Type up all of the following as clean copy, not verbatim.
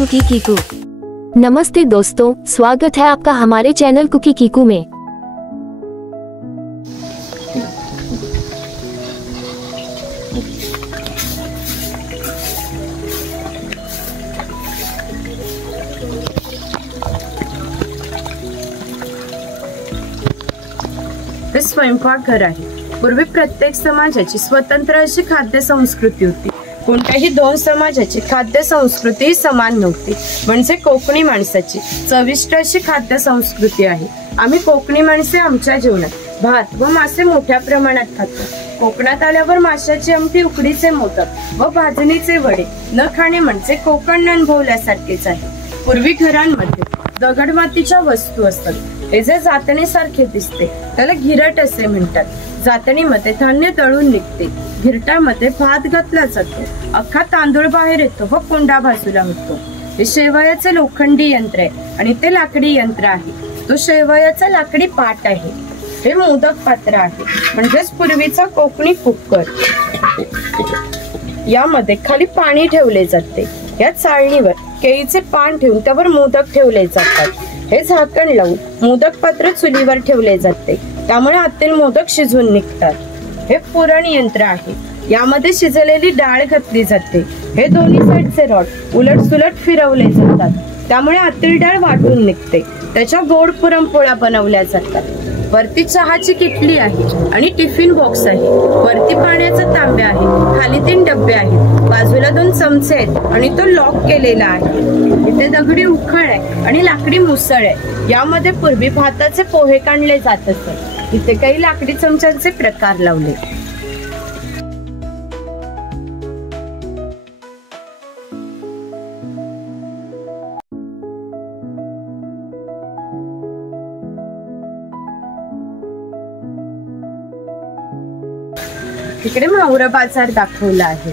Cookie Kiku. नमस्ते दोस्तों, स्वागत है आपका हमारे चैनल कुकी कीकू में। हे स्वयंपाकघर आहे। पूर्वी प्रत्येक समाजाची स्वतंत्र अशी खाद्य संस्कृती होती। कोणत्याही दोन समाजाची खाद्य संस्कृती समान नव्हती। म्हणजे कोकणी माणसाची चविष्ट अशी खाद्य संस्कृती आहे। आम्ही कोकणी माणसे आमच्या जेवणात भात व मासे मोठ्या प्रमाणात खातो। कोकणात आल्यावर माशाची आमटी, उकडीचे मोदक व भाजणीचे वडे न खाणे म्हणजे कोकण न अनुभवल्यासारखेच आहे। पूर्वी घरांमध्ये दगड मातीच्या वस्तू असतात। हे जे जातणीसारखे दिसते त्याला घिरट असे म्हणतात। जातणीमध्ये धान्य दळून निघते। घिरटामध्ये भात घातला जातो। अख्खा तांदूळ बाहेर येतो व कोंडा बाजूला होतो। हे शेवयाचे लोखंडी यंत्र आहे आणि ते लाकडी यंत्र आहे। तो शेवयाचा लाकडी पाट आहे। हे मोदक पात्र आहे, म्हणजेच पूर्वीचा कोकणी कुकर। यामध्ये खाली पाणी ठेवले जाते। या चाळणीवर केळीचे पान ठेवून त्यावर मोदक ठेवले जातात। हे झाकण लावून मोदक पात्र चुलीवर ठेवले जाते, त्यामुळे आतील मोदक शिजून निघतात। हे पुरण यंत्र आहे। यामध्ये शिजलेली डाळ घातली जाते। हे दोन्ही साईडचे रॉड उलट सुलट फिरवले जातात, त्यामुळे आतील डाळ वाटून निघते। त्याच्या गोड पुरणपोळ्या बनवल्या जातात। वरती चहाची किटली आहे आणि टिफिन बॉक्स आहे। वरती पाण्याचा तांब्या आहे। खाली 3 डब्बे आहेत। बाजूला 2 चमचे आहेत आणि तो लॉक केलेला आहे। इथे दगडी उखळ आहे आणि लाकडी मुसळ आहे। यामध्ये पूर्वी भाताचे पोहे काढले जात असत। इथे काही लाकडी चमच्यांचे प्रकार लावले। इकडे माहुरा बाजार दाखवला आहे।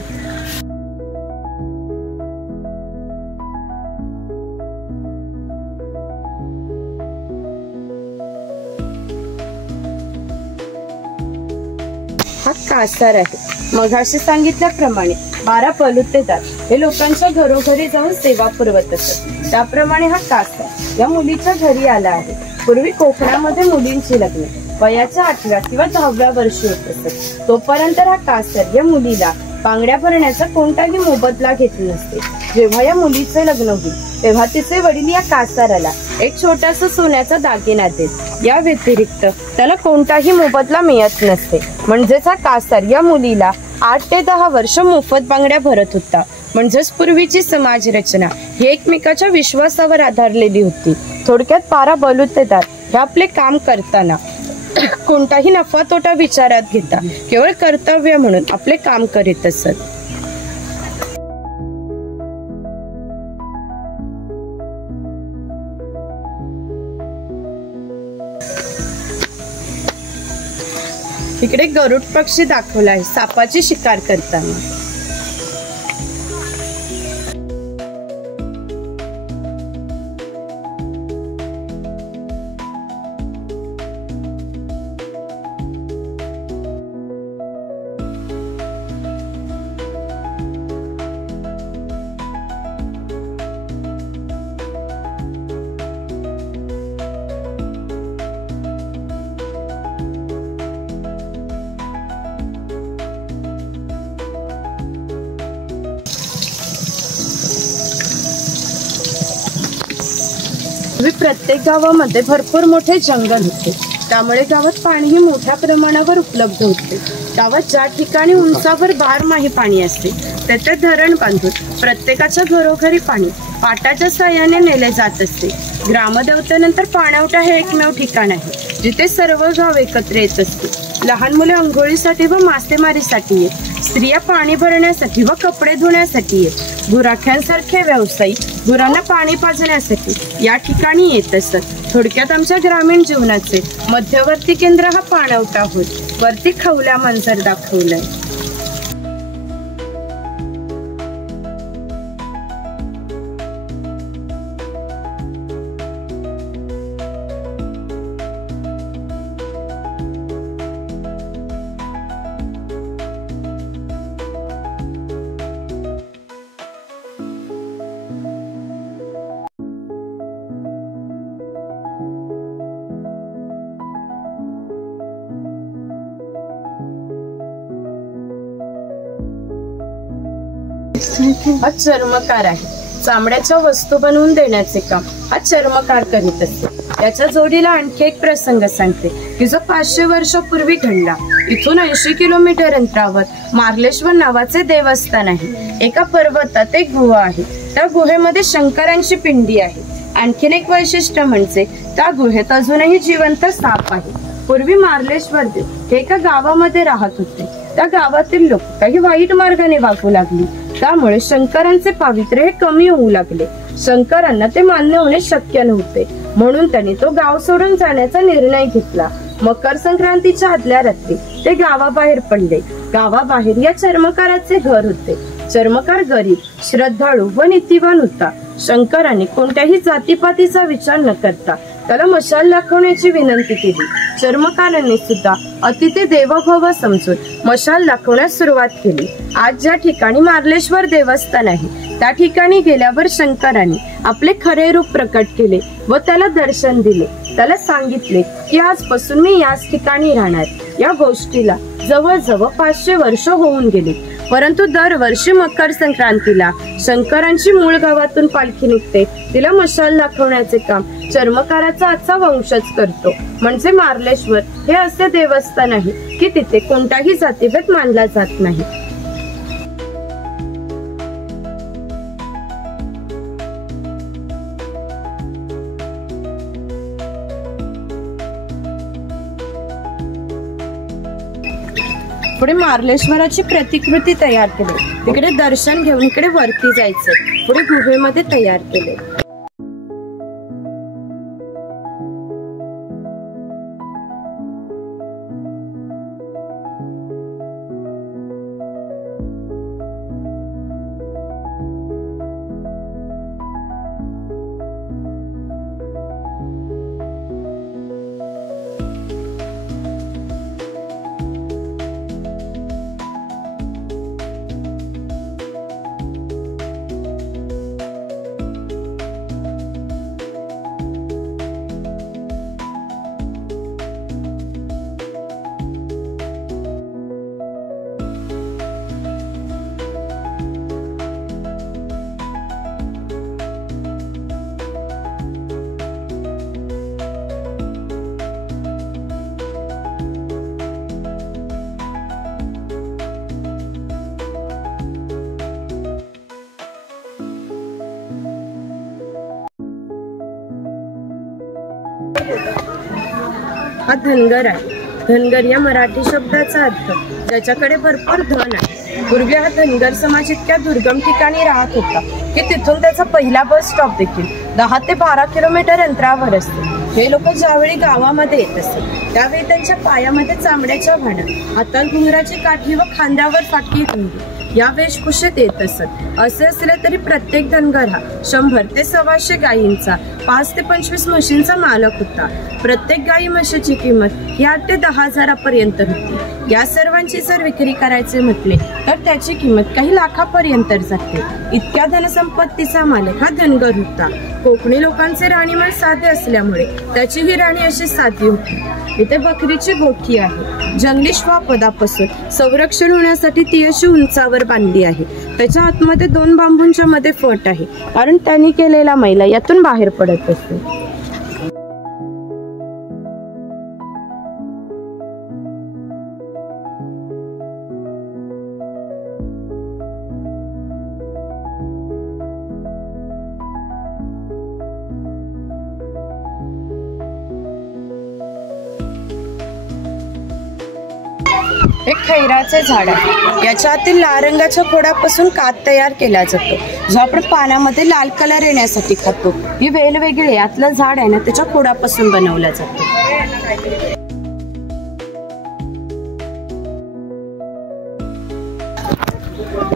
हा कासार आहे। मगाशी सांगितल्याप्रमाणे 12 बलुतेदार हे लोकांच्या घरोघरी जाऊन सेवा पुरवत असत। त्याप्रमाणे हा कासार या मुलीच्या घरी आला आहे। पूर्वी कोकणामध्ये मुलींची लग्न वयाच्या 8व्या किंवा 10व्या वर्षी होत असत। तोपर्यंत हा कासार या मुलीला बांगड्या भरण्याचा कोणताही मोबदला घेत नसते। जेव्हा या मुलीचे लग्न होईल तेव्हा तिचे वडील या कासाराला एक छोटासा सोन्याचा दागिना देत। या व्यतिरिक्त त्याला कोणताही मोबदला मिळत नसते। म्हणजेच हा कासार या मुलीला 8 ते 10 वर्ष मोफत बांगड्या भरत होता। म्हणजेच पूर्वीची समाज रचना ही एकमेकाच्या विश्वासावर आधारलेली होती। थोडक्यात 12 बलुतेदार हे आपले काम करताना कोणताही नफा तोटा विचारात घेता केवळ कर्तव्य म्हणून आपले काम करीत असत। इकडे गरुड पक्षी दाखवला आहे सापाची शिकार करताना। प्रत्येक गावामध्ये भरपूर मोठे जंगल होते, त्यामुळे गावात पाणीही मोठ्या प्रमाणावर उपलब्ध होते। गावात ज्या ठिकाणी उंचावर 12माही पाणी असते तेथे धरण बांधून प्रत्येकाच्या घरोघरी पाणी पाटाच्या साहाय्याने नेले जात असते। ग्रामदेवतेनंतर पाणवठा हे एकमेव ठिकाण आहे जिथे सर्व गाव एकत्र येत असते। लहान मुले अंघोळीसाठी व मासेमारीसाठी येत। स्त्रिया पाणी भरण्यासाठी व कपडे धुण्यासाठी येत। गुराख्यांसारखे व्यावसायिक गुरांना पाणी पाजण्यासाठी या ठिकाणी येत असत। थोडक्यात आमच्या ग्रामीण जीवनाचे मध्यवर्ती केंद्र हा पाणवठा होय। वरती खवल्या मंजर दाखवलाय। हा चर्मकार आहे. चामड्याच्या वस्तू बनवून देण्याचे काम हा चर्मकार करीत असतो. त्याच्या जोडीला आणखी एक प्रसंग सांगते की जो 500 वर्षापूर्वी घडला. इथून 80 किलोमीटर अंतरावर मार्लेश्वर नावाचे देवस्थान आहे. एका पर्वतात एक गुहा आहे. त्या गुहेमध्ये शंकरांची पिंडी आहे. आणखीन एक वैशिष्ट्य म्हणजे त्या गुहेत अजूनही जिवंत साप आहे. पूर्वी मार्लेश्वर देव हे एका गावामध्ये राहत होते. त्या गावातील लोक काही वाईट मार्गाने वागू लागली. त्यामुळे शंकरांचे पावित्र्य हे कमी होऊ लागले. शंकरांना ते मान्य होणे शक्य नव्हते. म्हणून त्यांनी तो गाव सोडून जाण्याचा निर्णय घेतला. मकर संक्रांतीच्या आदल्या रात्री ते गावाबाहेर पडले. गावाबाहेर या चर्मकाराचे घर होते. चर्मकार गरीब, श्रद्धाळू व नीतिवान होता. शंकरांनी कोणत्याही जातीपातीचा विचार न करता त्याला मशाल दाखवण्याची विनंती केली. चर्मकारांनी सुद्धा अतिथी देवभव समजून मशाल दाखवण्यास सुरुवात केली. आज ज्या ठिकाणी मार्लेश्वर देवस्थान आहे त्या ठिकाणी गेल्यावर शंकरांनी आपले खरे रूप प्रकट केले व त्याला दर्शन दिले. त्याला सांगितले की आजपासून मी याच ठिकाणी राहणार. या गोष्टीला जवळजवळ 500 वर्ष होऊन गेली. परंतु दरवर्षी मकर संक्रांतीला शंकरांची मूळ गावातून पालखी निघते. तिला मशाल दाखवण्याचे काम चर्मकाराचा आजचा वंशच करतो. म्हणजे मार्लेश्वर हे असे देवस्थान आहे की तिथे कोणताही जातीभेद मानला जात नाही. पुढे मार्लेश्वराची प्रतिकृती तयार केली. तिकडे दर्शन घेऊन इकडे वरती जायचं. पुढे गुहेमध्ये तयार केले. हा धनगर आहे. धनगर या मराठी शब्दाचा अर्थ ज्याच्याकडे भरपूर धन आहे. पूर्वी हा धनगर समाज इतक्या दुर्गम ठिकाणी राहत होता की तिथून त्याचा पहिला बस स्टॉप देखील 10 ते 12 किलोमीटर अंतरावर असतो. हे लोक ज्यावेळी गावामध्ये येत असत त्यावेळी त्यांच्या पायामध्ये चामड्याच्या भांड्या, हातात घुंगराची काठी व खांद्यावर फाटकी घुंगरू या वेशभूषेत येत असत. असे असले तरी प्रत्येक धनगर हा 100 ते 125 गायींचा, 5 ते 25 म्हशींचा मालक होता. प्रत्येक गायी म्हशीची किंमत ही 8 ते 10 हजारापर्यंत होती. या सर्वांची जर विक्री करायचे म्हटले तर त्याची किंमत काही लाखापर्यंत जाते. इतक्या धनसंपत्तीचा मालक हा धनगर होता. कोकणी लोकांचे राहणीमान साधे असल्यामुळे त्याची ही राणी अशी साधी होती. इथे बकरीची गोठी आहे. जंगली श्वापदापासून संरक्षण होण्यासाठी ती अशी उंचावर बांधली आहे. त्याच्या आतमध्ये 2 बांबूंच्या मध्ये फट आहे, कारण त्यांनी केलेला मैला यातून बाहेर पडत असतो. हे खैराचे झाड आहे. याच्या आतील लाल रंगाच्या खोडापासून कात तयार केला जातो, जो आपण पाण्यामध्ये लाल कलर येण्यासाठी खातो. ही वेगवेगळे यातलं झाड आहे ना, त्याच्या खोडापासून बनवला जातो.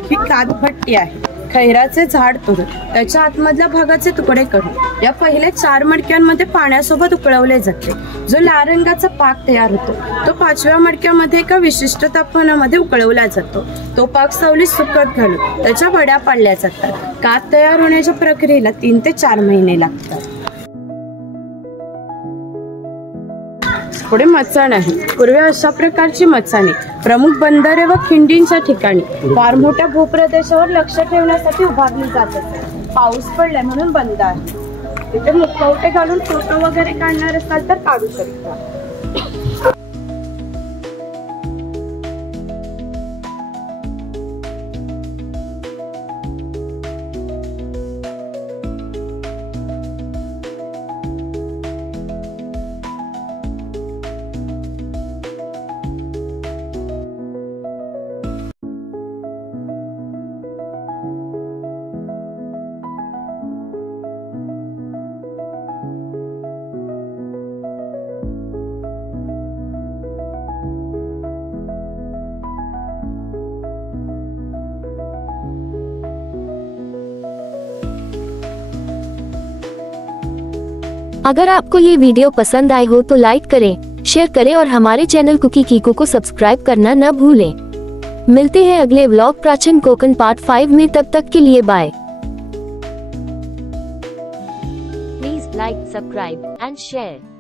ही कातभट्टी आहे. खैराचे झाड तोडून त्याच्या आतमधल्या भागाचे तुकडे करून या पहिल्या 4 मडक्यांमध्ये पाण्यासोबत उकळवले जाते. जो लाल रंगाचा पाक तयार होतो तो 5व्या मडक्यामध्ये एका विशिष्ट तापमानामध्ये उकळवला जातो. तो पाक सावलीत सुकत घालून त्याच्या वड्या पाडल्या जातात. कात तयार होण्याच्या प्रक्रियेला 3 ते 4 महिने लागतात. पुढे मचाण आहे. पूर्वी अशा प्रकारची मचाणे प्रमुख बंदरे व खिंडींच्या ठिकाणी फार मोठ्या भूप्रदेशावर लक्ष ठेवण्यासाठी उभारली जात असे. पाऊस पडलाय म्हणून बंद आहे. तिथे मुखवटे घालून फोटो वगैरे काढणार असाल तर काढू शकता. अगर आपको ये वीडियो पसंद आई हो तो लाइक करें, शेयर करें और हमारे चैनल कुकी कीको को सब्सक्राइब करना न भूलें। मिलते हैं अगले व्लॉग प्राचीन कोकण पार्ट 5 में, तब तक के लिए bye. Please like, subscribe and share.